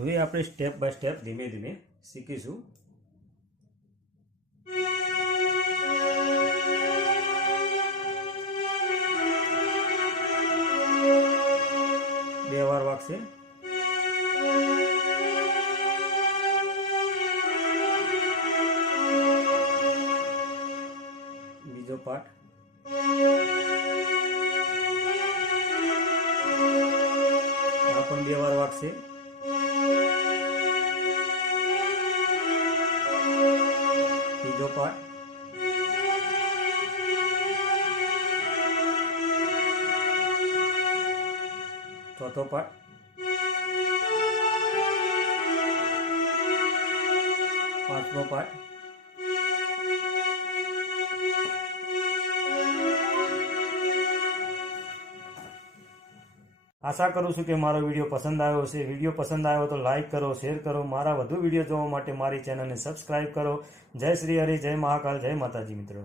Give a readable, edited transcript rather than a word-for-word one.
હવે આપણે step by step ધીમે ધીમે શીખીશું. બે વાર વાગશે. બીજો પાઠ. આ પણ બે વાર વાગશે. ત્રીજો પાઠ. ચોથો પાઠ. પાંચમો પાઠ. આશા કરું છું કે મારો વિડીયો પસંદ આવ્યો હશે. વિડીયો પસંદ આવ્યો તો લાઇક કરો, શેર કરો. મારા વધુ વિડીયો જોવા માટે મારી ચેનલને સબસ્ક્રાઇબ કરો. જય શ્રી હરિ, જય મહાકાલ, જય માતાજી મિત્રો.